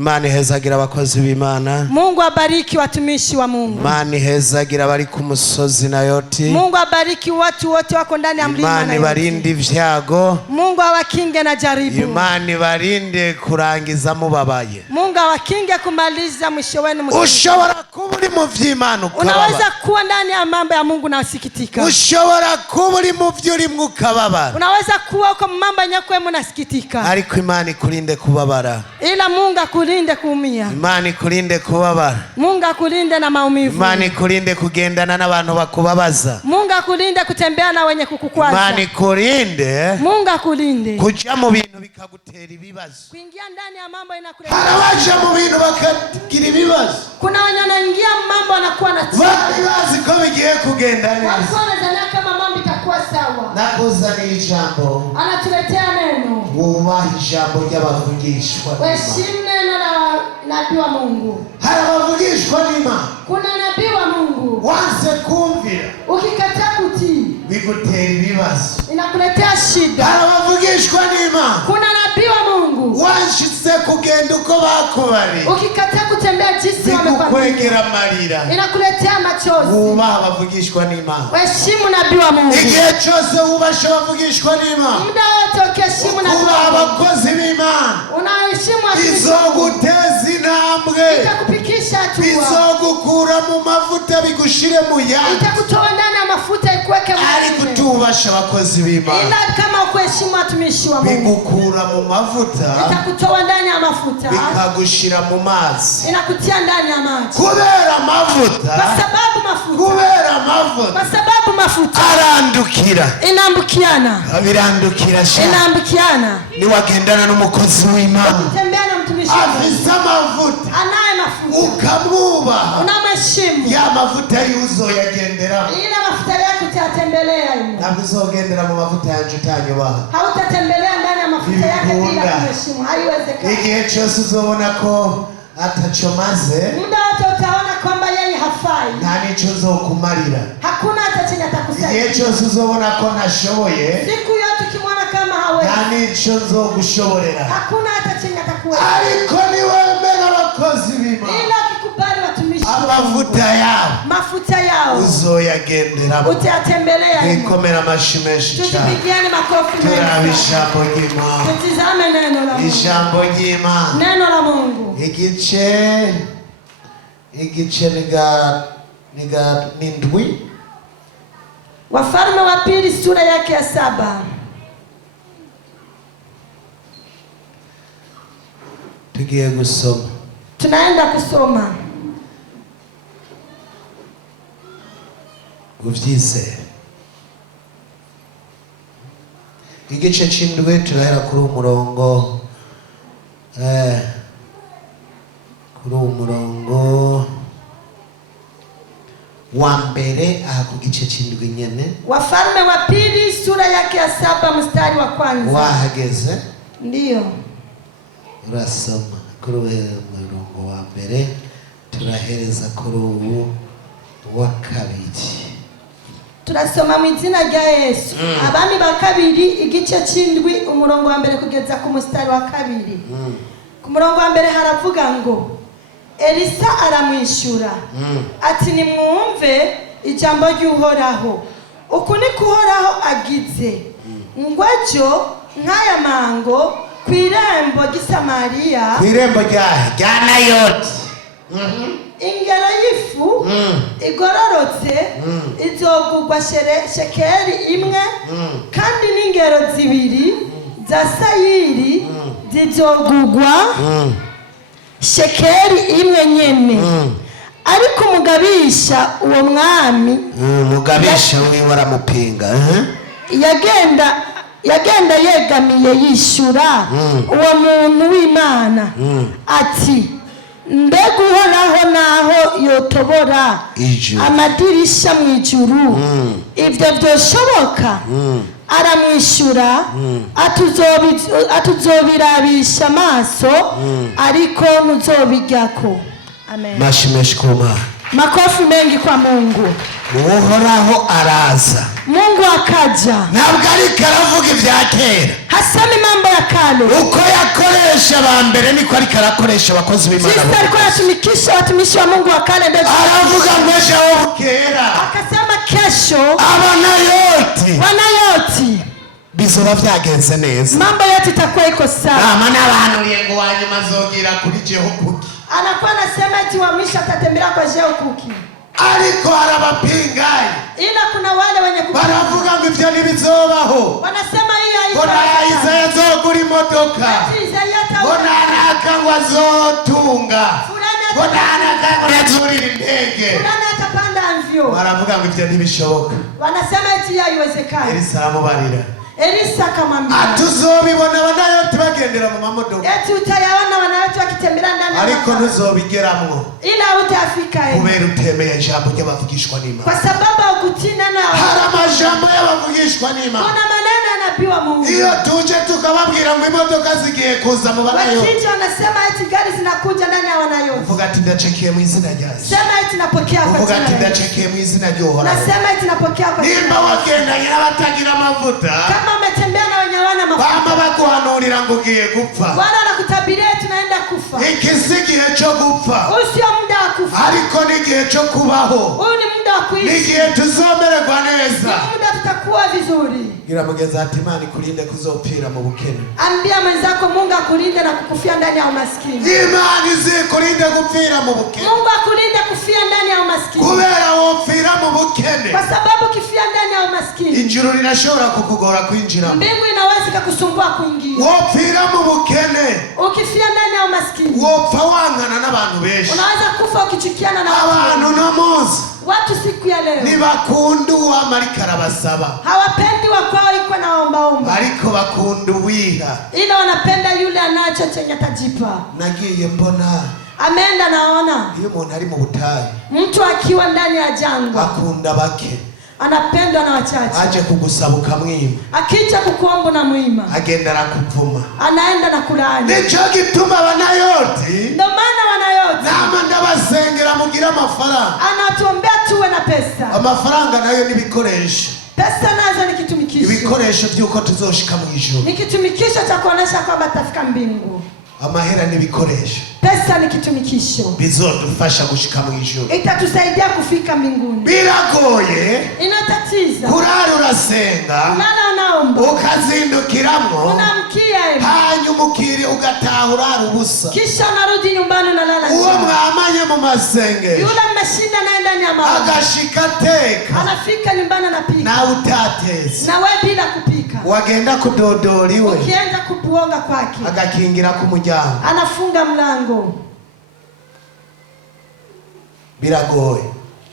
Imani hezagira abakozi b'Imana. Mungu abariki watumishi wa Mungu. Imani hezagira bari ku musozi na yoti. Mungu abariki watu wote wako ndani ya mlima na Imani barinde ivyago. Mungu awakinge na jaribu. Imani barinde kurangiza mubabaye. Mungu awakinge kumaliza mwisho wenu mzuri. Ushobora kuba uri mu vy'Imana ukababa. Unaweza kuwa ndani ya mambo ya Mungu na usikitika. Ushobora kuba uri mu vy'urimwe ukababa. Unaweza kuwa uko mambo nyakwemo nasikitika. Ariko Imani kulinde kubabara. Ila Mungu akulinde kuumia. Imani kulinde kubabara. Mungu akulinde na maumivu. Imani kulinde kugendana n'abantu bakubabaza. Mungu akulinde kutembea na wenye kukukwaza. Imani kulinde. Mungu akulinde Kuja mu bintu bikagutera ibibazo. Kuingia ndani ya mambo inakuletea. Harabaje mu bintu bakagira ibibazo. Kuna wenye wanaingia mambo anakuwa na tia. Bazi ko bigiye kugenda neza. Wanadhania kama mambo itakuwa sawa. Nakuzaniye ijambo. Anatuletea neno. Wubaha ijambo ry'abavugishwa. Heshimu neno la nabii wa Mungu. Harabavugishwa n'Imana. Kuna nabii wa Mungu. Wanse kumvira. Ukikataa kutii bigutera ibibazo. Inakuletea shida. Harabavugishwa n'Imana. Kuna nabii wa Mungu. Wanshitse kugenda uko bakubari. Ukikataa kutembea jinsi wamekwambia. Bikukwegera amarira. Inakuletea machozi. Wubaha abavugishwa n'Imana. Heshimu nabii wa Mungu. Igihe cyose wubasha abavugishwa n'Imana. Muda wote ukiheshimu nabii wa Mungu. Abakozi b'Imana. Unaheshimu watumishi. Izoguteza intambwe. Itakupikisha hatua. Izogukura mu mavuta bigushire mu yandi. Itakutoa ndani ya mafuta ikuweke mwingine. Ari kutubasha abakozi b'Imana. Ila kama ukuheshimu watumishi wa Mungu. Bigukura mu mavuta. Itakutoa ndani ya mafuta. Bikagushira mu mazi. Inakutia ndani ya maji. Kubera mavuta. Kwa sababu mafuta. Kubera mavuta. Kwa sababu mafuta. Arandukira. Inaambukiana. Abirandukira sha. Inaambukiana. Ni wagendana n'umukozi w'Imana. Kutembea na mtumishi wa Mungu. Afisa mavuta. Anaye mafuta. Ukamwubaha. Unamheshimu. Ya mavuta yuzo yagendera. Ila mafuta yako utatembelea yeye. Ntabwo uzogendera mu mavuta yanje utanyubaha. Hautatembelea ndani ya mafuta yake bila kumheshimu. Haiwezekani. Igihe cyose uzobona ko atachomaze. Muda wote utaona kwamba yeye hafai. Nta nico uzokumarira. Hakuna hata chenye atakusaidia. Igihe cyose uzobona ko ntashoboye. Siku yote ukimwona kama hawezi. Nta nico nzogushoborera. Hakuna hata chenye atakuweza. Ariko niwemera abakozi b'Imana. Ila ukikubali watumishi. Amavuta yao. Mafuta yao. Uzoyagendera. Utatembelea. Nikomera amashimeshi cyane. Tujipigiane makofi mengi. Turabishambo ry'Imana. Tutizame neno la Mungu. Ijambo ry'Imana. Neno la Mungu. Igice n'indwi. Wafalme wa pili sura yake ya 7. Tugiye gusoma. Tunaenda kusoma. Uvyize. Igice c'indwi turahera kuri umurongo wa mbere aha ku gice c'indwi nyene. Wafalme wa pili sura yake ya 7 mstari wa kwanza. Wahageze? Ndiyo. Urasoma kuri umurongo wa mbere turahereza kuri ubu wa kabiri. Turasoma mu izina rya Yesu. Abami ba kabiri igice c'indwi umurongo wa mbere kugeza ku mstari wa kabiri. Ku murongo wa mbere haravuga ngo Elisa aramwishura ati nimwumve ijambo ry'Uhoraho. Uku ni kuhoraho agize ngo ejo nk'aya mango kw'irembo ry'Isamariya. Kw'irembo rya Nayoti. Ingero y'ifu igororotse izogugwa shekeri imwe kandi n'ingero zibiri za sayiri zizogugwa shekeri imwe nyene. Ariko umugabisha uwo mwami umugabisha wiwe aramupinga. yagenda yegamiye yishura uwo muntu w'Imana ati mbega Uhoraho naho yotobora amadirisha mu ijuru ibyo byoshoboka? Aramwishura atuzobirabisha amaso ariko ntuzobijyako. Amen. Mashimeshkoma. Makofi mengi kwa Mungu. Uhoraho araza. Mungu akaja. Ntabwo ariko aravuga ibya kera. Hasemi mambo ya kale. Uko yakoresha abambere niko ariko arakoresha abakozi b'Imana. Sisi alikuwa anatumikisha watumishi wa Mungu wa kale ndio. Aravuga ngo ejo kera. Akasema kesho Wanayoti bizoba byagenze neza. Mambo yote itakuwa iko sawa. Amana abantu yengo wanyuma azogira kuri Jehokuki. Anakuwa anasema eti wa mwisho atatembea kwa Jehokuki. Ariko arabapingaye. Ila kuna wale wenye baravuga ngo ivyo ntibizobaho. Wanasema hii bona Isaya azogura imodoka. Bona anaka ngo azotunga. Bona anaka ngo azurira indege. Fulani atapanda mvyo. Baravuga ngo ivyo ntibishoboka. Wanasema eti haiwezekani. Elisa aramubarira. Elisa akamwambia atuzobibona Wanayoti bagendera mu mamodoka. Eti utayaona Wanayoti wakitembea ndani ya ariko ntuzobigeramwo ila utafika hiyo kubera utemeye ijambo ry'abavugishwa n'Imana. Kwa sababu ukutina na hari amajambo y'abavugishwa n'Imana. Kuna maneno yanapiwa Mungu. Iyo tuje tukababwira ngo imodoka zigiye kuza mu Wanayoti. Wakija wanasema eti gari zinakuja ndani ya Wanayoti. Uvuga ati ndachekiye mu izina rya Yesu. Sema eti napokea kwa jina. Uvuga ati ndachekiye mu izina ry'Uhoraho. Nasema eti napokea kwa jina. Nimba wagendanye n'abatagira amavuta. Kama umetembea na wenye wana mafuta. Bama bakuhanurira ngo ugiye gupfa. Bwana anakutabiria tunaenda kufa. Iki si igihe cyo gupfa. Huyu sio muda wa kufa. Ariko ni igihe cyo kubaho. Huyu ni muda wa kuishi. Ni igihe tuzomererwa neza. Ni muda tutakuwa vizuri. Gira mugenzi ati Imana ikurinde kuzopfira mu bukene. Ambia mwenzako Mungu akulinde na kukufia ndani ya umaskini. Imana izikurinde gupfira mu bukene. Mungu akulinde kufia ndani ya umaskini. Kubera wopfira mu bukene. Kwa sababu kifia ndani ya umaskini. Ijuru rinashobora kukugora kwinjira. Mbingu inaweza kukusumbua kuingia. Wopfira mu bukene. Ukifia ndani ya umaskini. Wopfa wangana n'abantu benshi. Unaweza kufa ukichukiana na abantu no munsi. Watu siku ya leo ntibakunda uwamarika arabasaba. Hawapendi wakwao iko na omba. Ariko bakunda uwiha. Ila wanapenda yule anacho chenye tajipa. Nagiye mbona. Ameenda naona. Iyo umuntu ari mu butayu. Mtu akiwa ndani ya jangwa. Akunda bake. Anapendwa na wachache. Aje kugusaba ukamwima. Akija kukuomba na mwima. Agenda arakuvuma. Anaenda na kulaani. Nico gituma Wanayoti. Ndio maana Wanayoti. Nama ndabasengera mugira amafaranga. Anatuombea tuwe na pesa. Amafaranga nayo nibikoresho. Pesa nazo ni kitumikisho. Ibikoresho byuko tuzoshika mu ijuru. Ni kitumikisho cha kuonesha kwamba tafika mbingu. Amahera nibikoresho. Pesa ni kitumikisho. Bizodufasha gushika mu ijuru. Itatusaidia kufika mbinguni. Biragoye. Inatatiza. Kurara urasenga. Nana unaomba. Ukazindukiramwo. Unamkia hivi. Hanyuma ukiri ugataha urara ubusa. Kisha unarudi nyumbani unalala njaa. Uwo mwamanye mu masenge. Yule mmeshinda naye ndani ya maombi. Agashika teka. Anafika nyumbani anapika. Na utateze. Na wewe bila kupika. Wagenda kudodoliwe. Ukienda kubuonga kwake. Agakingira ku muryango. Anafunga mlango. Biragoye.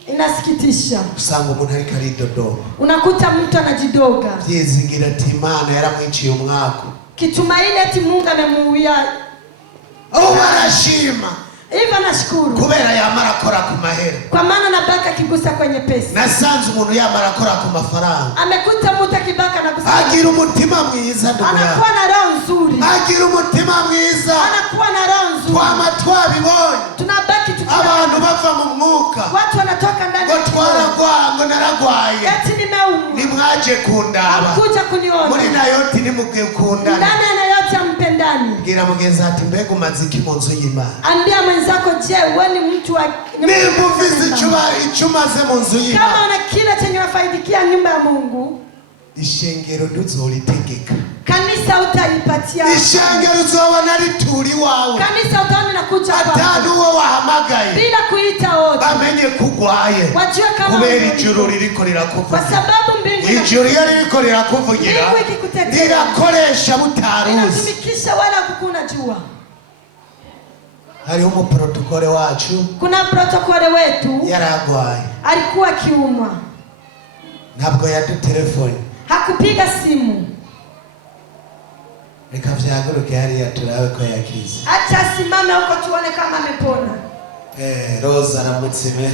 Inasikitisha. Usanga umuntu ariko aridodoka. Unakuta mtu anajidoga. Vyizingira ati Imana yaramwiciye umwako. Kitumaini ati Mungu amemuuia. Barashima. Hivyo nashukuru. Kubera yamara akora ku mahera. Kwa maana nabaka kigusa kwenye pesa. Nasanze umuntu yamara akora ku mafaranga. Amekuta mtu akibaka na gusa. Agira umutima mwiza ndugu yangu. Anakuwa na roho nzuri. Agira umutima mwiza. Anakuwa na roho nzuri. Twabibonye. Tunabaki tukiwa. Abantu bava mu mwuka. Watu wanatoka ndani. Ngo twaragwango naragwaye. Eti nimeumwa. Nimwaje kundaba. Akuja kuniona. Muri Nayoti nimuge kundana. Ndani ya Nayoti ampendani. Gira mugenzi ati mbega umaziki mu nzu y'Imana. Ambia mwenzako je, wewe ni mtu wa nimuvizi icumaze mu nzu y'Imana. Kama una kile chenye wafaidikia nyumba ya Mungu. Ishengero ntuzoritegeka. Kanisa utaipatia. Ishengero uzobona rituri wawe. Kanisa utaona nakuja kwako. Atanu uwo wahamagaye. Bila kuita wote. Bamenye kugwaye. Wajue kama kubera ijuru ririko rirakuvugira. Kwa sababu mbingu ijuru ririko rirakuvugira. Rirakoresha butaruzi. Inatumikisha wala kukuna jua. Hariho umuprotokole wacu. Kuna protokole wetu. Yaragwaye. Alikuwa kiumwa. Ntabwo yadutelefone. Hakupiga simu. Reka vyaguruke hariya turabe ko yakize. Acha simame huko tuone kama amepona. Rosa aramutsime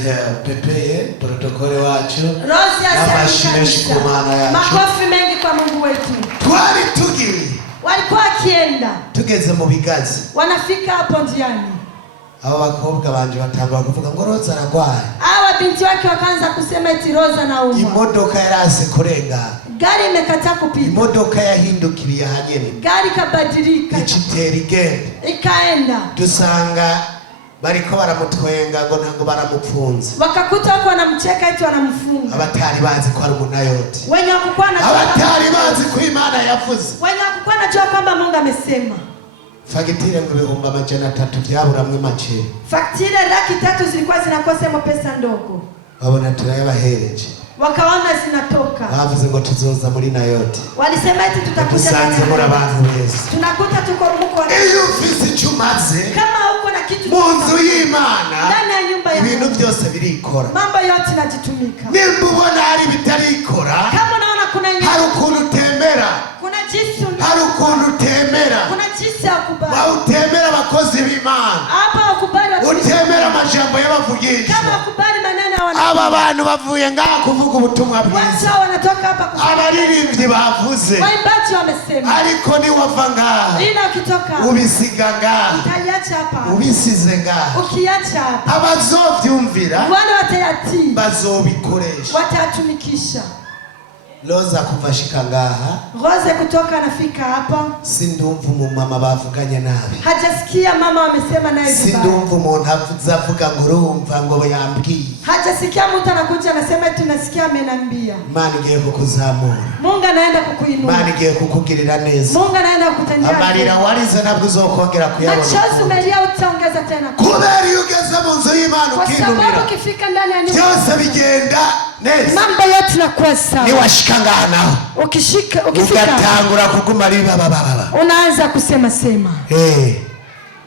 pepeye protokole wacu. Rosa asameshi kumana yacu. Makofi mengi kwa Mungu wetu. Twari tugiri. Walikuwa kienda. Tugeze mu bigazi. Wanafika hapo njiani. aba bakobwa banje batangwa kuvuga ngo Roza aragwaye. Hawa binti wake wakaanza kusema eti Roza naumwa. Imodoka yarase kurenga. Gari imekataa kupita. Imodoka yahindukiriye hanyene. Gari kabadilika. Icitera igenda. Ikaenda. Dusanga bariko baramutwenga ngo ntango baramupfunze. Wakakuta wako wanamcheka eti wanamfunga. Abatari bazi ko ari umunayoti. Wenye hakukuwa na abatari bazi ko Imana yavuze. Wenye hakukuwa najua kwamba Mungu amesema. Fagitire ngo 300 byaburamwe make. Faktire 300 zilikuwa zinakosa pesa ndogo. Babona turayabahereje. Wakaona zinatoka. Bavuze ngo tuzoza muri Nayoti. Walisema eti tutakuja Nayoti. Muri abantu bese. Tunakuta tuko muko wa. Iyo ufise icumaze. Kama uko na kitu munzu y'Imana. Ndani ya nyumba ya Mungu. Ibintu byose birikora. Mambo yote yanajitumika. Nimba ubona hari bitarikora. Kama unaona kuna nyumba. Hari ukuntu utemera. Kuna jinsi. Hari ukuntu utemera. Kuna jinsi ya kubali. Wa utemera abakozi b'Imana. Hapa ukubali watu. Utemera amajambo y'abavugisha. Kama ukubali maneno ya wana. Aba bantu bavuye ngaha kuvuga ubutumwa bwiza. Watu wanatoka hapa kusema. Abaririmbyi bavuze. Waimbaji wamesema. Ariko ni wava ngaha. Ila ukitoka. Ubisiga ngaha. Utaiacha hapa. Ubisize ngaha. Ukiacha hapa. Abazovyumvira. Wale watayati. Bazobikoresha. Watatumikisha. Roza kuva shika ngaha. Roza kutoka anafika hapa. Sindumva umumama bavuganye nabi. Hajasikia mama wamesema naye vibaya. Sindumva umuntu avuga ngo urumva ngo yambwiye. Hajasikia mtu anakuja anasema tunasikia amenambia. Imana igiye kukuzamura. Mungu anaenda kukuinua. Imana igiye kukugirira neza. Mungu anaenda kukutendea. Amarira warize nabwo uzokongera kuyabona. Machozi umelia utaongeza tena. Kubera iyo ugeze mu nzu y'Imana ukinumira. Kwa sababu ukifika ndani ya nyumba. Byose bigenda neza. Mambo yote yanakuwa sawa. Ni washika ngana. Ukifika ugatangura kuguma ari baba. Unaanza kusema sema.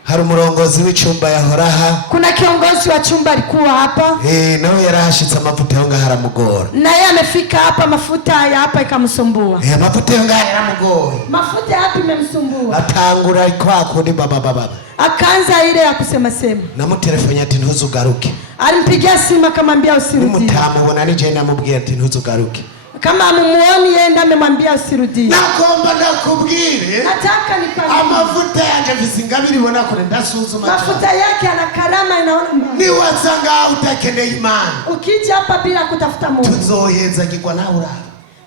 Hari umurongozi w'icumba yahoraha. Kuna kiongozi wa chumba alikuwa hapa. Nawe yarahashitse amavuta yo ngaha aramugora. Na yeye amefika hapa mafuta ya hapa ikamsumbua. Amavuta yo ngaha yaramugoye. Mafuta hapa imemsumbua. Atangura kwa kundi baba. Akaanza ile ya kusema sema. Namutelefoni ati ntuzugaruke. Alimpigia simu akamwambia usirudi. Mutamubona nije namubwiye ati ntuzugaruke. Kama amumuoni yenda amemwambia usirudi. Nakomba nakubwire. Nataka nikwambie. Amavuta yanje visingabiri bona kure ndasuzuma. Mafuta yake ana karama inaona mbali. Ni wazanga utakeneye Imana. Ukija hapa bila kutafuta Mungu. Tuzoheza gikwa na ura.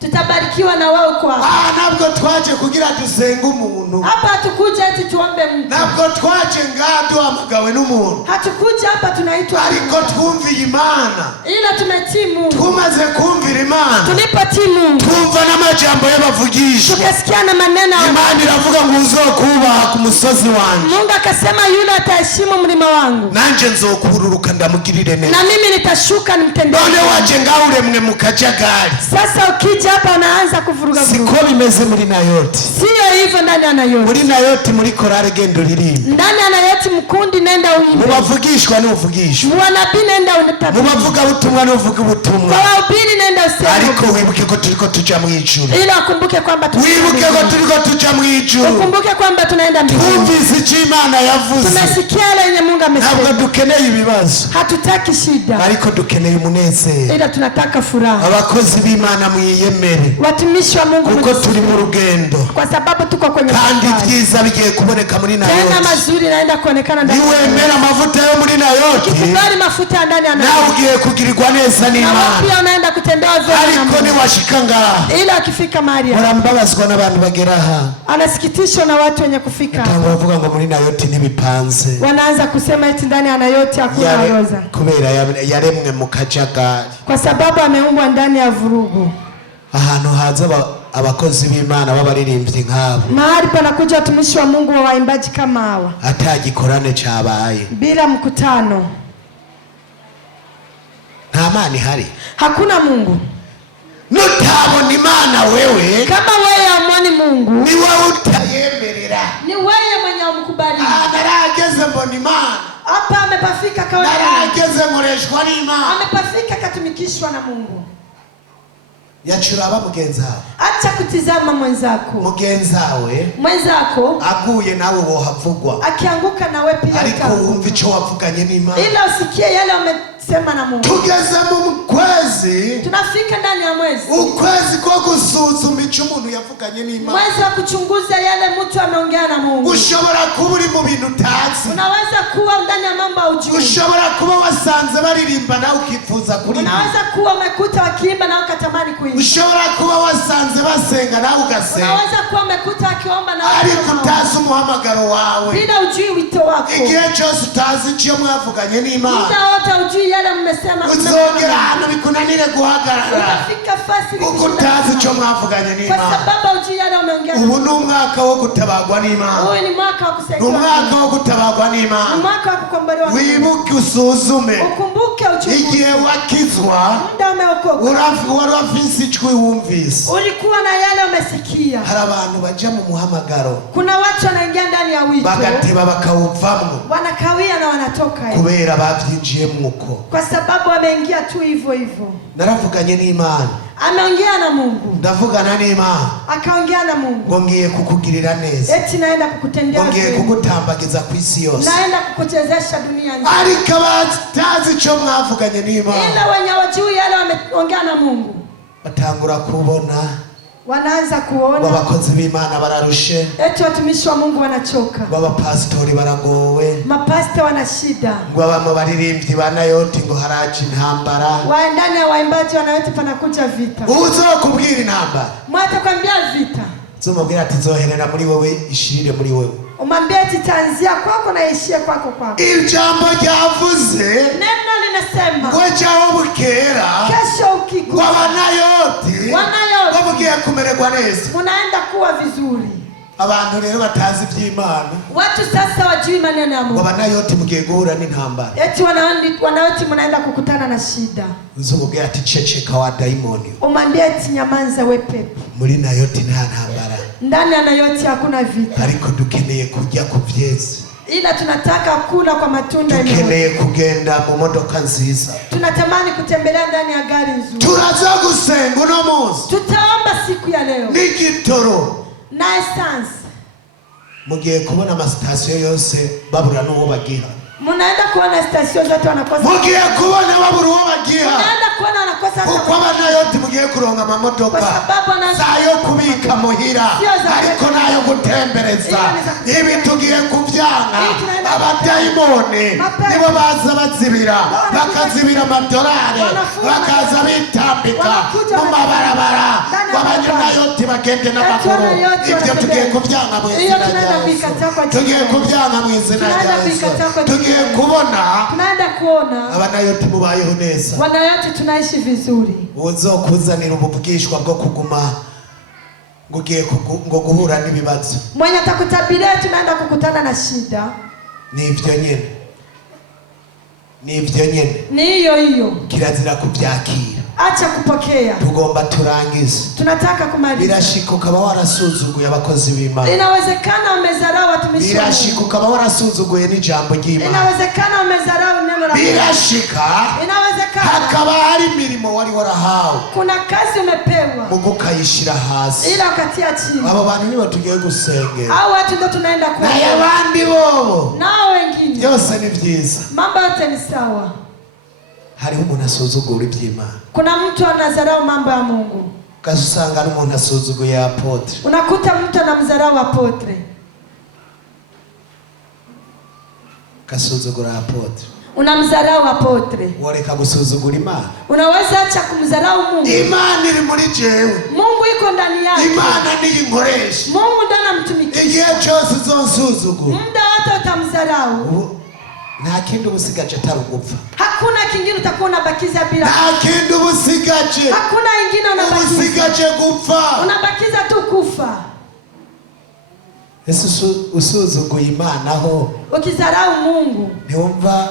Tutabarikiwa na wao kwa. Nabwo twaje kugira dusenge umuntu. Hapa hatukuja eti tuombe mtu. Nabwo twaje ngado amagawe n'umuntu. Hatukuja hapa tunaitwa. Ariko twumviye Imana. Ila tumetimu. Tumaze kumvira Imana. Tulipatimu. Twumva n'amajambo y'abavugisha. Tukasikia na maneno. Imana iravuga ngo uzokubaha ku musozi wanje. Mungu akasema yule ataheshimu mlima wangu. Nanje nzokururuka ndamugirire neza. Na mimi nitashuka nimtendee. None waje ngauremwe mu kajagari. Sasa ukija hapa unaanza kuvuruga vuruga. Siko bimeze muri Nayoti. Sio hivyo ndani ya Nayoti. Muri Nayoti muri korale gendo ririmba. Ndani ya Nayoti mkundi nenda uimbe. Mubavugishwa n'uvugishwa. Mwanabii nenda unatabiri. Mubavuga ubutumwa n'uvuga ubutumwa. Kwa wahubiri nenda useme. Ariko wibuke ko turiko tuja mu ijuru. Ila ukumbuke kwamba wibuke ko turiko tuja mu ijuru. Ukumbuke kwamba tunaenda mbinguni. Twumvise icyo Imana yavuze. Tunasikia lenye Mungu amesema. Ntabwo dukeneye ibibazo. Hatutaki shida. Ariko dukeneye umunezero. Ila tunataka furaha. Abakozi b'Imana mwiyemere. Watumishi wa Mungu kuko turi mu rugendo. Kwa sababu tuko kwenye kandi byiza bigiye kuboneka muri Nayoti. Tena mazuri naenda kuonekana ndani. Niwemera amavuta yo muri Nayoti. Ukikubali mafuta ndani ya Nayoti. Na ugiye kugirirwa neza n'Imana. Na pia unaenda kutendewa vema. Ariko ni washika ngaha. Ila akifika Maria. Murambabazwa n'abantu bagera aha. Anasikitishwa na watu wenye kufika. Tangu bavuga ngo muri Nayoti ntibipanze. Wanaanza kusema eti ndani ya Nayoti hakuna roza. Kubera yaremwe mu kajagari. Kwa sababu ameumbwa ndani ya vurugu. Ahantu haza abakozi b'Imana b'abaririmbyi nk'abo. Mahali panakuja watumishi wa Mungu wa waimbaji kama hawa. Atagikorane cabaye. Bila mkutano. Nta Mana ihari. Hakuna Mungu. Nutabona Imana wewe. Kama wewe amwoni Mungu. Ni wewe utayemerera. Ni wewe mwenye umkubali. Narageze mbona Imana. Hapa amepafika kawa. Narageze mureshwa n'Imana. Amepafika katumikishwa na Mungu. Yacuraba mugenzawe. Acha kutizama mwenzako. Mwenzako aguye nawe wohavugwa. Akianguka nawe pia. Ariko wumva ico wavuganye n'Imana. Ila usikie yale kusema na Mungu. Tugeze mu kwezi. Tunafika ndani ya mwezi. Ukwezi kwa gusuzuma icyo umuntu yavuganye n'Imana. Mwezi wa kuchunguza yale mtu ameongea na Mungu. Ushobora kuba uri mu bintu utazi. Unaweza kuwa ndani ya mambo hujui. Ushobora kuba wasanze baririmba nawe ukifuza kuririmba. Unaweza kuwa umekuta wakiimba na ukatamani kuimba. Ushobora kuba wasanze basenga nawe ugasenga. Unaweza kuwa umekuta akiomba na ariko utazi umuhamagaro wawe. Bila ujui wito wako. Igihe cyose utazi icyo mwavuganye n'Imana. Muda wote ujui yale mmesema. Uzogera hano bikunanire guhagarara. Utafika fasi utazi icyo mwavuganye n'Imana. Kwa sababu ujui yale umeongea. Ubu ni umwaka wo gutabagwa n'Imana. Huyu ni mwaka wa kusaidiwa. Umwaka wo gutabagwa n'Imana. Mwaka wa kukombolewa. Wibuke usuzume. Ukumbuke uchunguze. Igihe wakizwa. Muda umeokoka. Wari wafise ijwi wumvise. Ulikuwa na yale umesikia. Hari abantu baja mu muhamagaro. Kuna watu wanaingia ndani ya wito. Bagateba bakawuvamwo. Wanakawia na wanatoka. Kubera bavyinjiyemwo uko. Kwa sababu wameingia tu hivyo hivyo. Naravuganye n'Imana. Ameongea na Mungu. Ndavugana n'Imana. Akaongea na Mungu. Ngo ngiye kukugirira neza. Eti naenda kukutendea wema. Ngiye kugutambagiza ku isi yose. Naenda kukuchezesha dunia nzima. Ariko abatazi icyo mwavuganye n'Imana. Ila wenye wajui yale wameongea na Mungu. Batangura kubona. Wanaanza kuona. Abakozi b'Imana bararushe. Eti watumishi wa Mungu wanachoka. Abapastori baragowe. Mapasta wana shida. Ngo abamo baririmbyi banayoti ngo haraje intambara. Waendane ya waimbaji wanayoti panakuja vita. Uzokubwira intambara. Mwatakwambia vita. Zomubwira ati zoherera muri wewe ishirire muri wewe. Umwambie ati tanzia kwako na ishie kwako. Ijambo ryavuze. Neno linasema. Ngo cyaho bukera. Kesho ukikuwa. Wanayoti. Bamugiye kumererwa neza. Munaenda kuwa vizuri. Abantu rero batazi iby'Imana. Watu sasa wajui maneno ya Mungu. Wanayoti mugiye guhura n'intambara. Eti wanayoti munaenda kukutana na shida. Uzomubwira ati ceceka wa daimoni. Umwambie ati nyamanza we pepo. Muri nayoti nta ntambara. Ndani ya nayoti hakuna vita. Ariko dukeneye kujya ku vyezi. Ila tunataka kula kwa matunda ya Mungu. Dukeneye kugenda mu modoka nziza. Tunatamani kutembelea ndani ya gari nzuri. Turaza gusenga uno munsi. Tutaomba siku ya leo. N'igitoro. Na essence. Mugiye kubona amasitasiyo yose babura n'uwo bagiha. Munaenda kuona station zote wanakosa. Mugiye kubona babura uwo bagiha. Munaenda kuona wanakosa. Kuko abanayoti mugiye kuronga amamodoka. Kwa sababu sayo kubika muhira. Ariko nayo gutembereza. Ibi tugiye kuvyanga. Abadayimoni nibo baza bazibira. Bakazibira amadolari. Bakaza bitambika mu mabarabara. Abanayoti bagende n'amaguru. Ibyo tugiye kuvyanga mu izina rya Yesu. Tugiye kuvyanga mu izina rya Yesu. Tunaenda kuona abanayoti mubayeho neza. Wanayoti tunaishi vizuri. Uzokuzanira ububwishwa bwo kuguma ngugiye ngo guhura n'ibibazo. Mwenye atakutabiria tunaenda kukutana na shida. Nivyo nyene. Ni hiyo. Kirazira kubyakira. Acha kupokea. Tugomba turangize. Tunataka kumaliza. Birashika ukaba warasuzuguye abakozi b'Imana. Inawezekana umezarau watumishi. Birashika ukaba warasuzuguye n'ijambo ry'Imana. Inawezekana umezarau neno la Mungu. Birashika. Inawezekana. Hakaba hari imirimo wari warahawe. Kuna kazi umepewa. Mungu kayishira hasi. Ila ukatia chini. Abo bantu nibo tugiye gusengera. Hao watu ndio tunaenda kwa. Na yabandi bobo. Nao wengine. Byose ni byiza. Mambo yote ni sawa. Hariho umuntu asuzugura iby'Imana. Kuna mtu anazarau mambo ya Mungu. Kasanga n'umuntu asuzuguye apotre. Unakuta mtu anamzarau apotre. Kasuzugura apotre. Unamzarau apotre. Woreka gusuzugura Imana. Unaweza acha kumzarau Mungu. Imana iri muri jewe. Mungu iko ndani yake. Imana ni inkoresha. Mungu ndo anamtumikia. Igihe cyose uzonsuzugura. Muda wote utamzarau. Nta kindi ubusigaje atari ugupfa. Hakuna kingine utakuwa unabakiza bila. Nta kindi ubusigaje. Hakuna kingine unabakiza. Ubusigaje gupfa. Unabakiza tu kufa. Yesu usuzuguye Imana ho. Ukizarau Mungu. Niumva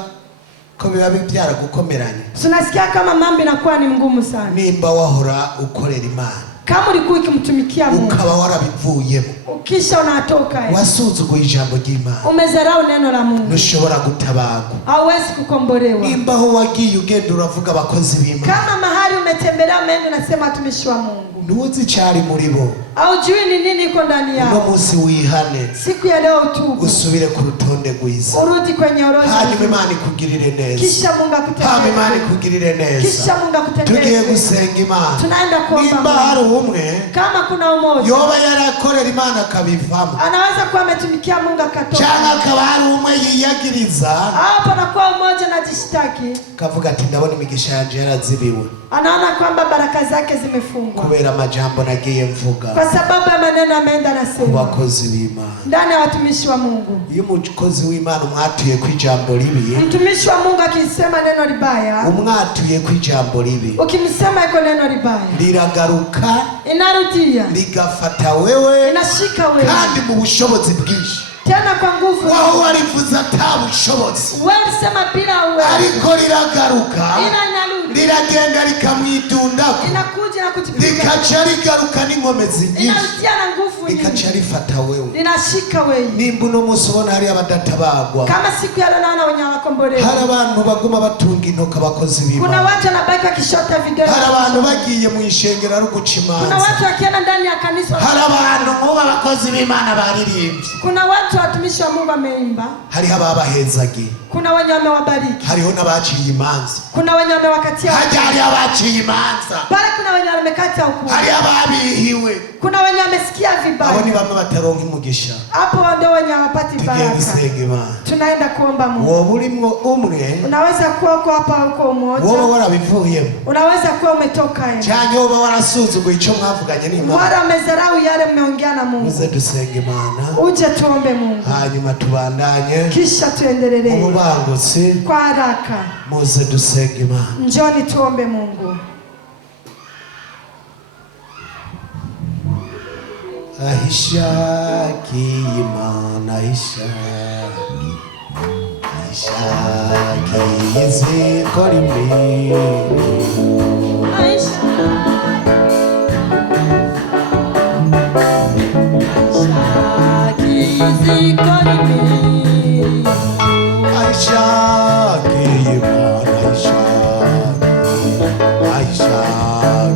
ko biba byaragukomeranye. Tunasikia kama mambo inakuwa ni ngumu sana. Nimba wahora ukorera Imana. Kama ulikuwa ukimtumikia Mungu. Ukaba warabivuyemo. Ukisha unatoka. Wasuzuguye ijambo ry'Imana. Umezarau neno la Mungu. Ntushobora gutabagwa. Hauwezi kukombolewa. Nimba ho wagiye ugenda uravuga abakozi b'Imana. Kama mahali umetembelea umeenda unasema watumishi wa Mungu. ntuzi cyari muri bo. Haujui ni nini iko ndani yao. Uno munsi wihane. Siku ya leo utubu. Usubire ku rutonde rwiza. Urudi kwenye orodha. Hanyuma Imana ikugirire neza. Kisha Mungu akutendee. Hanyuma Imana ikugirire neza. Kisha Mungu akutendee. Tugiye gusenga Imana. Tunaenda kuomba. Nimba hari umwe. Kama kuna umoja. Yoba yarakorera Imana akabivamo. Anaweza kuwa ametumikia Mungu akatoka. Cyangwa akaba hari umwe yiyagiriza. Hapo anakuwa umoja na jishtaki. Kavuga ati ndabona imigisha yanje yarazibiwe. Anaona kwamba baraka zake zimefungwa. Kubera amajambo nagiye mvuga. Kwa sababu ya maneno ameenda na sema. Kubakozi b'Imana. Ndani ya watumishi wa Mungu. Iyo umukozi w'Imana umwatuye ku ijambo ribi. Mtumishi wa Mungu akisema neno libaya. Umwatuye ku ijambo ribi. Ukimsema iko neno libaya. Liragaruka. Inarudia. Ligafata wewe. Inashika wewe. Kandi mu bushobozi bwinshi. Tena kwa nguvu. Wao walivuza tabushobozi. Wewe sema bila wewe. Ariko liragaruka. Inarudi. Liragenda likamwitundako. Inakuja na kujipiga. Likaca ligaruka n'inkomezi nyinshi. Inarudia na nguvu nyingi. Likaca lifata wewe. Linashika wewe. Nimba uno munsi ubona hari abadatabagwa. Kama siku ya leo naona wenye wakombolewa. Hari abantu baguma batunga intoka abakozi b'Imana. Kuna watu wanabaki wakishota video. Hari abantu bagiye mu ishengero ari guca imanza. Kuna watu wakienda ndani ya kanisa. Hari abantu nk'ubu abakozi b'Imana baririmbye. Kuna watu watumishi wa Mungu wameimba. Hariho ababahezagiye. Kuna wenye wamewabariki. Hariho n'abaciye imanza. Kuna wenye wamewakatia. Hariho abaciye imanza. Pale kuna wenye wamekata hukumu. Hariho ababihiwe. Kuna wenye wamesikia vibaya. Abo ni bamwe bataronka umugisha. Hapo ndio wenye hawapati baraka. Tunaenda kuomba Mungu. Wowe urimwo umwe. Unaweza kuwa uko hapa uko umoja. Wowe warabivuyemo. Unaweza kuwa umetoka yeye. Cyangwa wowe warasuzuguye icyo mwavuganye n'Imana. Wala umezarau yale mmeongea na Mungu. Muze dusenge Imana. Uje tuombe Mungu. Hanyuma tubandanye. Kisha tuendelee. Ubangutse. Kwa haraka. Muze dusenge Imana. Njoni tuombe Mungu. Ahishaki Imana ahishaki izikora imirimo. Ahishaki Imana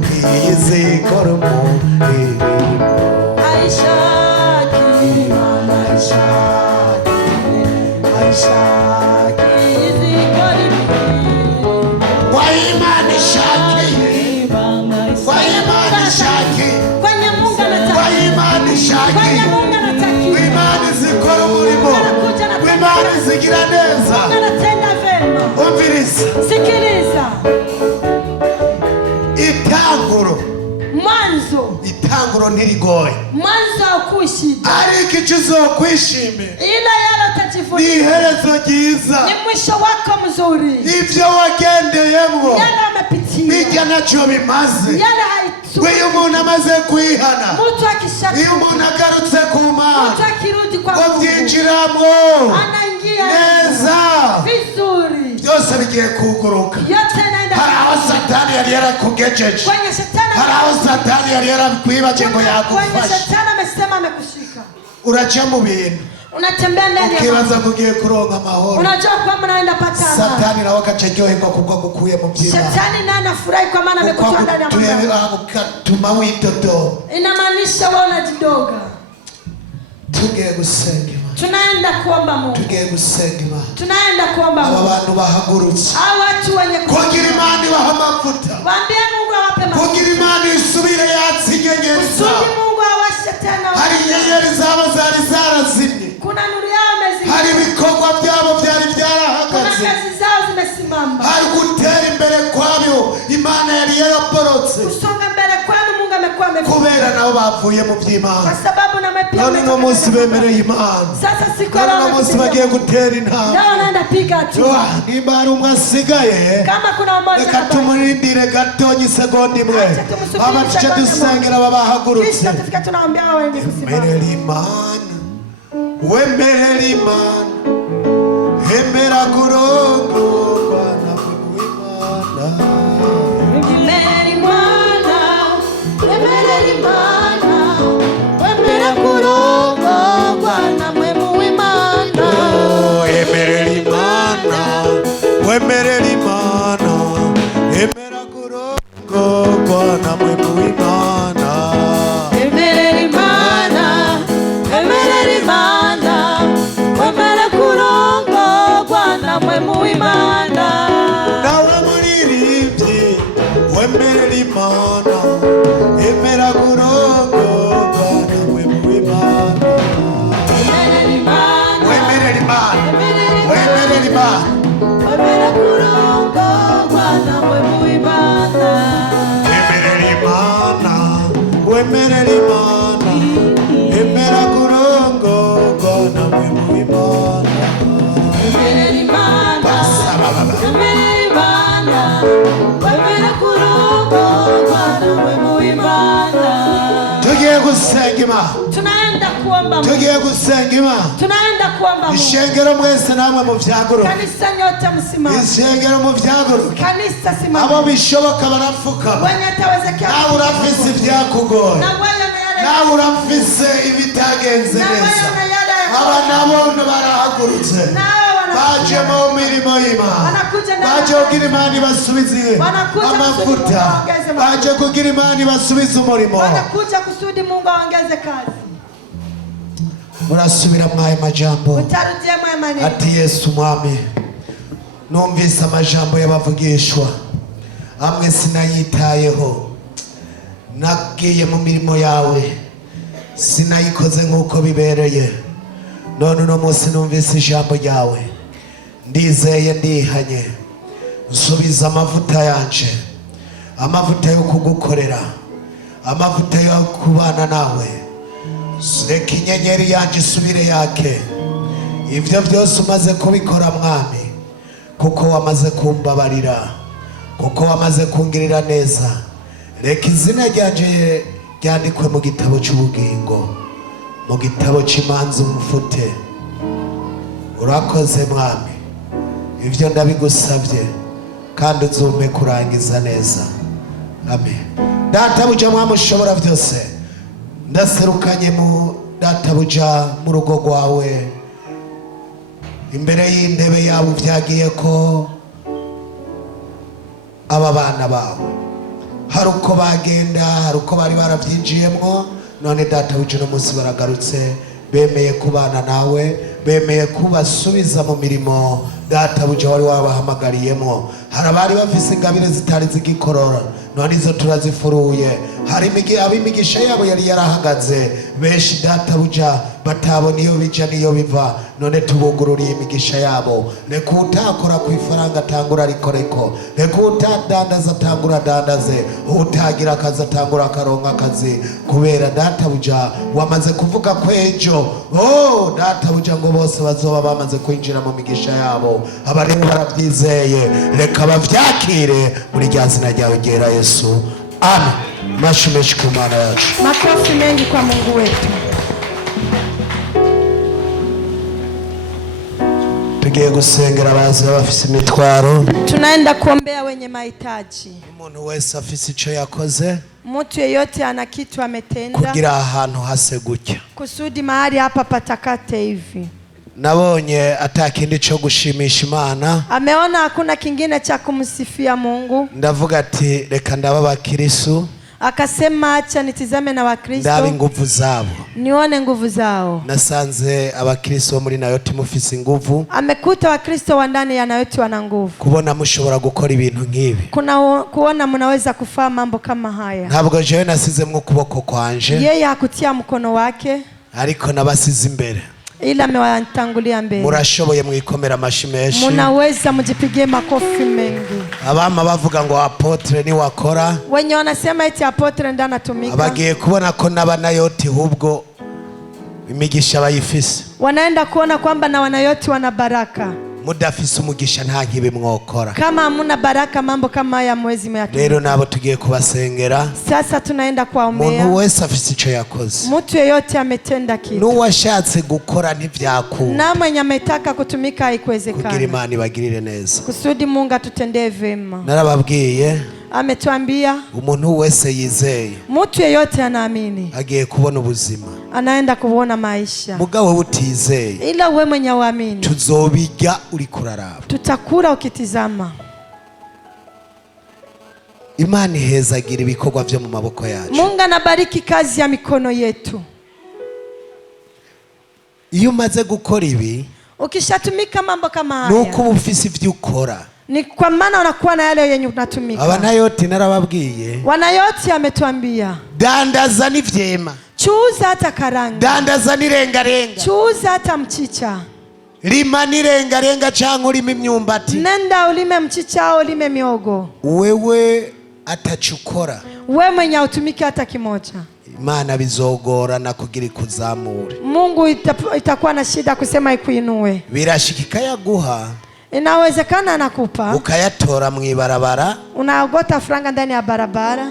ahishaki izikora imirimo. Zigira neza. Anatenda vema. Umviriza. Sikiliza. Itanguro ntirigoye. Mwanzo haukushida. Ariko icyo uzokwishimira. Ila yale utajivunia. Ni iherezo ryiza. Ni mwisho wako mzuri. Ibyo wagendeyemo. Yale wamepitia. Bijya nacyo bimaze. Yale haitsu. Iyo umuntu amaze kwihana. Mtu akishaka. Iyo umuntu agarutse ku Mana. Mtu akirudi kwa Mungu. Ubyinjiramo. Anaingia neza. Vizuri. Byose bigiye kuguruka. Yote inaenda. Hari aho Satani yari yarakugejeje. Kwenye Shetani. Hari aho Satani yari yarakwibaje ngo yagufashe. Kwenye Shetani amesema amekushika. Uraca mu bintu. Unatembea ndani ya ukibaza kugiye kuronka amahoro. Unajua kwamba unaenda pata amani. Satani nawe akacyoherwa kuko gukuye mu byima. Shetani naye anafurahi kwa maana amekutoa ndani ya mambo. Tuma witoto. Inamaanisha wewe unajidoga. Tugiye gusenga. Tunaenda kuomba Mungu. Tugiye gusenga. Tunaenda kuomba Mungu. Aba bantu bahagurutse. Hao watu wenye kugira Imana bahamavuta. Waambie Mungu awape mafuta. Kugira Imana isubire yatsinyenyeza. Usudi Mungu awashe tena. Hari nyenyeri zabo zari zarazimye. Kuna nuru yao imezima. Hari ibikorwa byabo byari byarahagaze. Kuna kazi zao zimesimama. Hari gutera imbere kwabo Imana yari yaraporotse. Kusonga mbele kwao Mungu amekuwa amefanya. Kubera nabo bavuye mu by'Imana. Kwa sababu na mapia. None no munsi bemereye Imana. Sasa siku leo no munsi bagiye gutera intambwe. Nao naenda piga tu. Nimba hari umwe asigaye. Kama kuna mmoja. Reka tumurindire gatonyi segonda imwe. Abacice dusengera babahagurutse. Kisha tufika tunaambia wao wenye kusimama. Emerera Imana. Wemerera Imana. Hemera kurongorwa na Imana. Wemerera Imana. Wemerera Imana. Wemera kurongorwa na Imana. Emerera Imana. Wemerera Imana. Hemera kurongorwa na Imana. emerera Imana, emera kurongorwa nawe mu Imana. Emerera Imana, emerera Imana, emera kurongorwa nawe mu Imana. Tugiye gusenga Imana, tunaenda kuomba Mungu, tugiye gusenga Imana. tunaenda kuomba Mungu. Ishengero mwese namwe mu vyaguruka, Kanisa nyote msimame, ishengero mu vyaguruka. kanisa simama, Abo bishoboka barapfukama. wenye atawezekea, Nawe urafise ivyakugoye, na wewe na yale, nawe urafise ibitagenze na wewe neza. na yale, Aba nabo barahagurutse, nawe baje mu mirimo y'Imana, wanakuja na baje kugira Imana ibasubize Wanakuja amavuta, kusudi Mungu baje kugira Imana ibasubize umurimo. wanakuja kusudi Mungu aongeze kazi. Murasubira mwaye majambo Utarudia mwe maneno. ati Yesu mwami, numvise amajambo y'abavugishwa, amwe sinayitayeho, nagiye mu mirimo yawe sinayikoze nk'uko bibereye, none uno munsi numvise ijambo ryawe, ndizeye ndihanye, nsubiza amavuta yanje, amavuta yo kugukorera, amavuta yo kubana nawe. Reka inyenyeri yanje isubire yake, ibyo byose umaze kubikora mwami, kuko wamaze kumbabarira, kuko wamaze kungirira neza. Reka izina ryanje ryandikwe mu gitabo cy'ubugingo, mu gitabo cy'imanza umufute. Urakoze mwami, ibyo ndabigusabye kandi uzumpe kurangiza neza. Amen. Databuja mwami ushobora byose, ndaserukanye mu databuja mu rugo rwawe, imbere y'intebe yawe byagiye ko aba bana bawe hari uko bagenda, hari uko bari barabyinjiyemo, none databuja uno munsi baragarutse, bemeye kubana nawe, bemeye kubasubiza mu mirimo databuja wari wabahamagariyemo. Hari abari bafise ingabire zitari zigikorora, none izo turazifuruye. Hari abimigisha yabo yari yarahagaze, benshi databuja batabona iyo bija niyo biva, none tubugururiye imigisha yabo. Reka utakora ku ifaranga atangura arikoreko, reka utadandaza atangura adandaze, utagira akazi atangura akaronka akazi, kubera databuja wamaze kuvuga ko ejo databuja ngo bose bazoba bamaze kwinjira mu migisha yabo. Aba rero barabyizeye, reka bavyakire muri rya zina ryawe ryera Yesu, amen. Mashimeshi ku Mana yacu, Makofi mengi kwa Mungu wetu. tugiye gusengera abazi bafise imitwaro, Tunaenda kuombea wenye mahitaji. umuntu wese afise ico yakoze Mtu yeyote ana kitu ametenda kugira ahantu hase gutya. kusudi mahali hapa patakate hivi. Nabonye atakindi cyo gushimisha Imana, Ameona hakuna kingine cha kumsifia Mungu, ndavuga ati reka ndaba abakirisu, akasema acha nitizame na ndabe Wakristo inguvu zabo. nione nguvu zao. Nasanze abakristo muri Nayoti mufise inguvu, Amekuta Wakristo wa ndani ya Nayoti wana nguvu, kubona mushobora gukora ibintu nk'ibi. kuona mnaweza kufanya mambo kama haya. Ntabwo jewe nasizemwo ukuboko kwanje, Yeye hakutia mkono wake, ariko nabasize imbere. ila amewatangulia mbele. Murashoboye mwikomera amashi menshi. Munaweza mjipigie makofi mengi. Abama bavuga ngo apotre ni wakora, Wenye wanasema eti apotre ndo anatumika, abagiye kubona ko n'abanayoti hubwo imigisha bayifise. wanaenda kuona kwamba na Wanayoti wana baraka. Mudafise umugisha nta nkibe mwokora. Kama hamuna baraka, mambo kama haya mwezi myatumika. Rero nabo tugiye kubasengera. Sasa tunaenda kuwaombea. Umuntu wese afise ico yakoze, Mtu yeyote ametenda kitu, n'uwashatse gukora ntivyakunda, na mwenye ametaka kutumika kugira haikuwezekana, Imana ibagirire neza. kusudi Mungu atutendee vema. Narababwiye Ametuambia umuntu wese yizeye mtu yeyote anaamini agiye kubona ubuzima, anaenda kuona maisha, mugabo utizeye ila wewe mwenye uamini tuzobijya uri kuraraba. tutakula ukitizama. Imana ihezagira ibikorwa byo mu maboko yacu. Mungu anabariki kazi ya mikono yetu. Iyo umaze gukora ibi, Ukishatumika mambo kama nuko haya, ufise ivyo ukora. ni kwa maana unakuwa na yale yenye unatumika. Abanayoti narababwiye, Wanayoti ametuambia dandaza n'ivyema, chuuza hata karanga, dandaza n'irengarenga, chuuza hata mchicha, lima n'irengarenga canke urima imyumbati. nenda ulime mchicha au ulime miogo. Wewe atachukora, We mwenye utumiki hata kimoja, Imana bizogorana kugira ikuzamure. Mungu itakuwa na shida kusema ikuinue. Birashikika yaguha, inawezekana anakupa ukayatora mwibarabara, unaogota franga ndani ya barabara.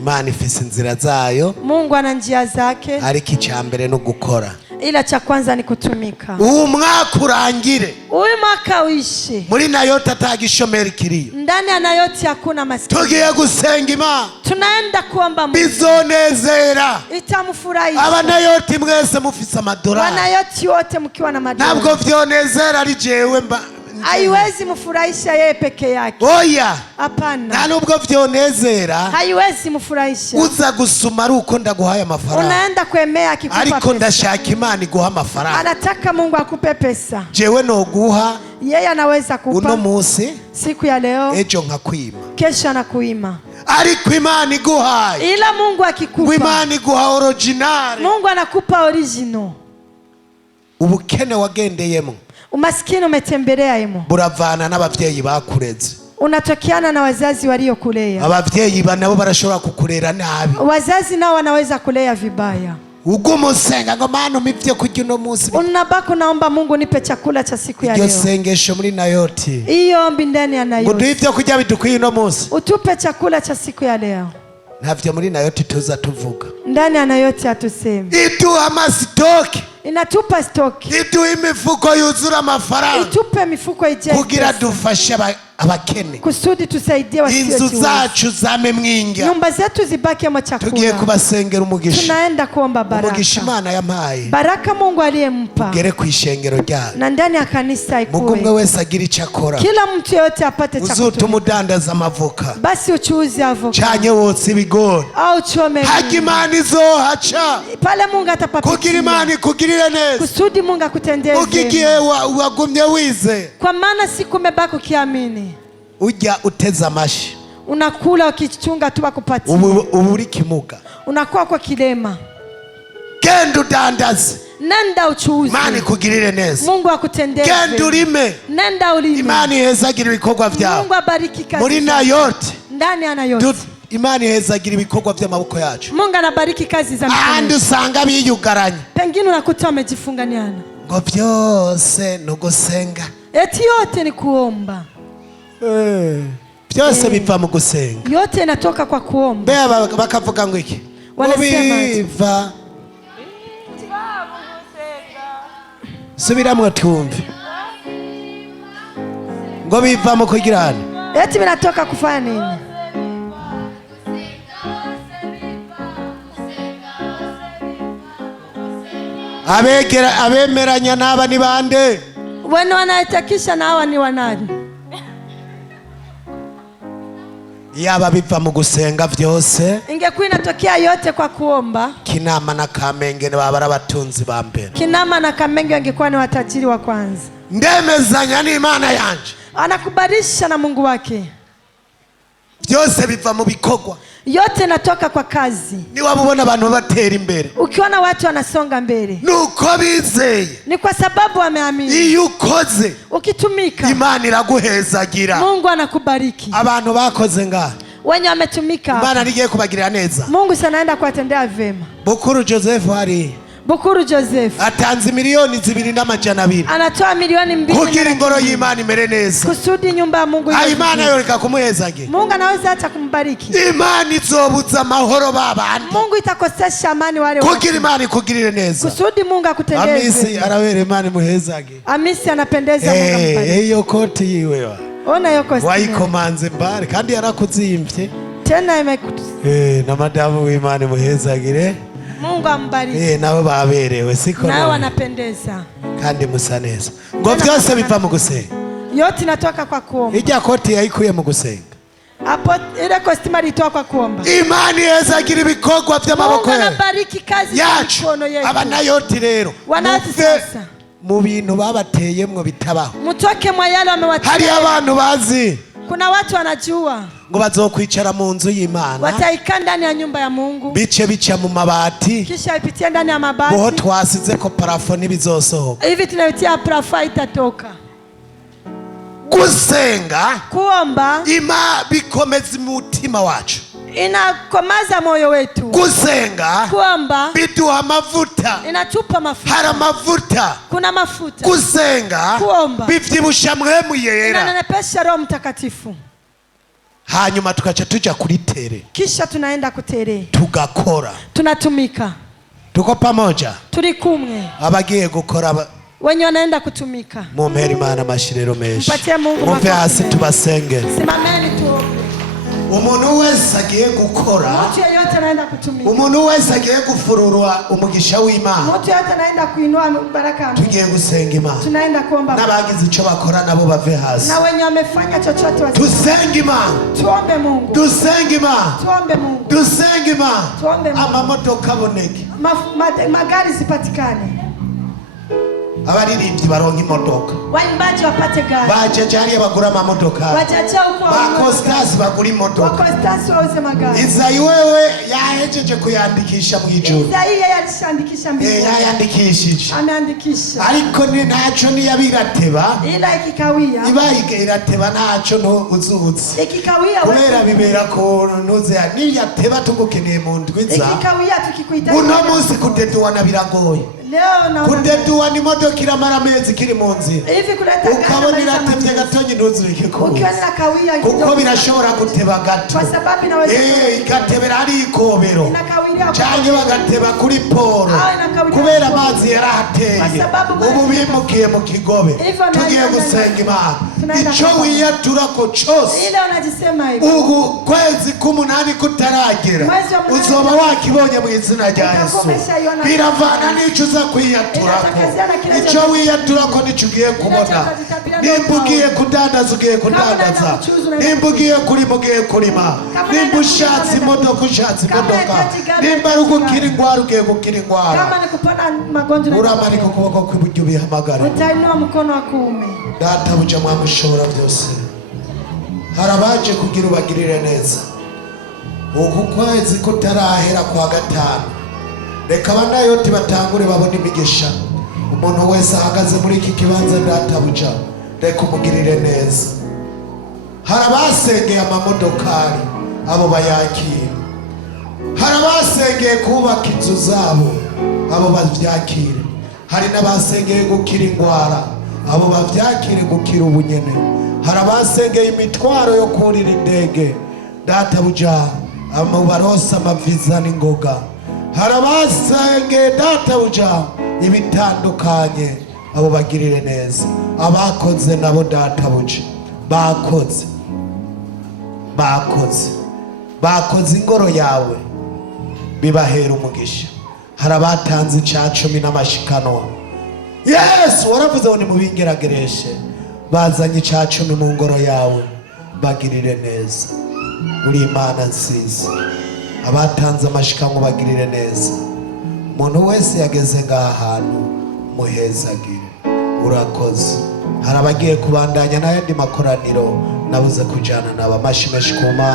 Imana ifise inzira zayo, Mungu ana njia zake, ariko icyambere no gukora. Ila cha kwanza ni kutumika. Umwaka urangire, uyu mwaka uishe, muri Nayoti atagishomeri kiriyo, ndani ya Nayoti hakuna maskini. Tugiye gusenga Imana, tunaenda kuomba Mungu, bizonezera, itamfurahisha. Abanayoti mwese mufise amadolari, Wanayoti wote mkiwa na madolari, ntabwo vyonezera ari jewe haiwezi mfurahisha yeye peke yake. Oya, hapana, nta nubwo vyonezera, haiwezi mfurahisha. uza gusuma ari uko ndaguhaye amafaranga, unaenda kwemea akikupa pesa, ariko ndashaka Imana iguha amafaranga. Anataka Mungu akupe pesa. Jewe no guha, yeye anaweza kupa uno munsi, siku ya leo, ejo nkakwima, kesho anakuima. ariko Imana iguhaye, ila Mungu akikupa, Imana iguha original, Mungu anakupa original. Ubukene wagendeyemo, umaskini umetembelea yemo, buravana n'abavyeyi bakureze, unatokiana na wazazi waliokulea. Abavyeyi nabo barashobora kukurera nabi, wazazi nao wanaweza kulea vibaya. Ugumusenga ngo Mana umivye kurya uno munsi, unabako naomba Mungu nipe chakula cha siku ya leo. Iyo sengesho muri Nayoti, iyo ombi ndani ya Nayoti, ngo duhivye kurya bidukwiye uno munsi, utupe chakula cha siku ya leo. Ntavyo muri Nayoti tuza tuvuga, ndani ya Nayoti hatusemi. Iduha amasitoki, inatupa stoki, iduha imifuko yuzura amafaranga, itupe mifuko ije kugira dufashe abakene, kusudi tusaidie wasiojiweza. Inzu zacu zame mwinga, nyumba zetu zibaki mo chakula. Tugiye kubasengera umugisha, tunaenda kuomba baraka, umugisha Imana yampaye, baraka Mungu aliyempa, ugere ku ishengero ryayo, na ndani ya kanisa ikuwe. Mugumwe wese agira icyo akora, kila mtu yote apate chakula. Uzutuma udandaza amavoka, basi uchuuzi avoka, canye wotse ibigori, au chome haki Imana izohaca, pale Mungu atapapitia, kugira Imana ikugirire neza, kusudi Mungu akutendee ukigiye wagumye wize, kwa maana siku umebaki ukiamini, ujya uteza amashi, unakula ukichunga tu bakupatia, ubu uri kimuga, unakuwa kwa kilema. Genda udandaze, nenda uchuuzi, Imana ikugirire neza, Mungu akutendee. Genda urime, nenda ulime, Imana ihezagira ibikorwa vyawe. Mungu abariki kazi muri Nayoti, ndani ya Nayoti, Imana ihezagira ibikorwa vy'amaboko yacu. Mungu anabariki kazi za mikono. Ahandi usanga biyugaranye, pengine unakuta wamejifunganiana, ngo byose no gusenga, eti yote ni kuomba. byose biva mu gusenga, yote inatoka kwa kuomba. beba bakavuga ngo iki, biva subiramwo twumve, ngo biva mu kugirana, eti binatoka kufanya nini? abemeranya n'aba ni bande? Wene wanaitakisha na hawa ni wanani? Yaba biva mu gusenga vyose, ingekuwa inatokea yote kwa kuomba, Kinama na Kamenge ni babara abatunzi ba mbere. Kinama na Kamenge wangekuwa ni watajiri wa kwanza. Ndemezanya n'Imana yanje, anakubarisha na Mungu wake. byose biva mu bikorwa, yote natoka kwa kazi. ni wabubona abantu batera imbere, ukiona watu wanasonga mbele, nuko bizeye, ni kwa sababu wameamini. iyo ukoze, ukitumika, Imana iraguhezagira, Mungu anakubariki. abantu bakoze nga wenye wametumika, Imana nigiye kubagirira neza, Mungu sana anaenda kuwatendea vema. Bukuru Joseph hari Bukuru Joseph atanze miliyoni 2,200, anatoa milioni 2 kugira ingoro y'Imana imere neza, kusudi nyumba ya Mungu iwe. Imana yoreka kumuhezage, Mungu anaweza hata kumbariki. Imana izobuza amahoro babandi, Mungu itakosesha amani wale wote, kugira Imana ikugirire neza, kusudi Mungu akutendee. Amisi arabere Imana muhezage, Amisi anapendeza. Mungu ambariki. Iyo koti yiwe wa ona yo koti wayikomanze mbare kandi yarakuzimvye tena imekutusi. na madamu w'Imana muhezagire, Mungu ambariki. nabo baberewe siko nao wanapendeza kandi musa neza, ngo byose biva mu gusenga, yote inatoka kwa kuomba. ijya koti yayikuye mu gusenga, hapo ile kostima ilitoka kwa kuomba. Imana ihezagira ibikorwa by'amaboko yacu. Mungu anabariki kazi za mikono yetu. Abanayoti rero wanati sasa mu bintu babateyemwo bitabaho, mutoke mwa yale wamewatia. hari abantu bazi, kuna watu wanajua ngo bazokwicara mu nzu y'Imana, wataikaa ndani ya nyumba ya Mungu, bice bica mu mabati, kisha ipitie ndani ya mabati, boho twasize ko parafo nibizosohoka, hivi tunayotia parafo itatoka. gusenga kuomba bikomeza umutima wacu, inakomaza moyo wetu. Gusenga Kuomba biduha amavuta. inatupa mafuta. Hari amavuta. Kuna mafuta. Gusenga Kuomba bivyibusha mwemu yera. inanenepesha Roho Mtakatifu. Hanyuma tukaca tuja kuri tere. Kisha tunaenda kutere. Tugakora. Tunatumika. Tuko pamoja. Turi kumwe. Abagiye gukora wenye wanaenda kutumika. Mumpera Imana amashiriro menshi. Mpatie Mungu Muve hasi tubasenge. Simameni tuombe. Umuntu wese agiye gukora. Mtu yeyote anaenda kutumika. Umuntu wese agiye gufururwa umugisha w'Imana. Mtu yeyote anaenda kuinua baraka. Tugiye gusenga Imana. Tunaenda kuomba. N'abagize ico bakora nabo bave hasi. Na wenye wamefanya chochote wasi. Tusenge Imana. Tuombe Mungu. Tusenge Imana. Tuombe Mungu. Tusenge Imana. Tuombe Mungu. Amamodoka aboneke. Magari zipatikane. Abaririmbyi baronka imodoka. Waimbaji wapate gari. Bajaji hariya bagura amamodoka. Wajaji huko. Bakostasi bagura imodoka. Bakostasi wauze magari. Izayi wewe yahejeje kuyandikisha mu ijuru. Izayi yeye alishandikisha mbinguni. Yayandikishije. Ameandikisha. Ariko ni ntaco niyabirateba. Ila ikikawia. Ibaye irateba ntaco no uzubutse. Ikikawia kubera bibera ko ntuze niyateba tugukeneye mu ndwiza. Ikikawia tukikuitaje. Uno munsi kudeduana biragoye. Leo na kudeduana imodoka iramara amezi kiri mu nzira. Hivi kuleta ukabona iratevye gatonyi ntuzurike ko. Ukiona kawia kuko birashobora guteba gato. Kwa sababu inaweza igatebera ari ikobero. Inakawia cyane bagateba kuri poro. Kubera amazi yarahateye. Ubu bimukiye mu Kigobe. Tugiye gusenga Imana. Ico wiyatura ko cyose. Ile unajisema hivi. Ubu kwezi k'umunani kutaragera. Uzoba wakibonye mu izina rya Yesu. Biravana n'ico uza kwiyaturako. Ico wiyaturako nico ugiye kubona. Nimba ugiye kudandaza ugiye kudandaza. Nimba ugiye kurima ugiye kurima. Nimba ushatse imodoka ushatse imodoka. Nimba ari ugukira ingwara ugiye gukira ingwara. Kama ni kupona magonjwa uramanika ukuboko kw'iburyo ubihamagare. Utainua mkono wa kuume. Data buja mwamushobora byose. Harabaje kugira ubagirire neza. Uku kwezi kutarahera kwa gatanu. Reka abana yote batangure babone imigisha. Umuntu wese ahagaze muri iki kibanza data buja. Reka umugirire neza. Harabasengeye amamodokari abo bayakira. Harabasengeye kubaka inzu zabo abo bavyakire. Hari n'abasengeye gukira ingwara abo bavyakire gukira ubunyene. Harabasengeye imitwaro yo kurira indege data buja amubarosa amaviza n'ingoga. Harabasengeye data buja ibitandukanye abo bagirire neza. Abakoze nabo data buja bakoze ingoro yawe bibahera umugisha. Harabatanze ica 10 n'amashikanwa. Yesu waravuze ngo nimubingeragereshe. Bazanye ica 10 mu ngoro yawe bagirire neza. Uri Imana nziza. Abatanze amashikanwa bagirire neza. Umuntu wese yageze ngaha hantu muhezagire. Urakoze. Harabagiye kubandanya n'ayandi makoraniro nabuze kujana n'abamashimesha ku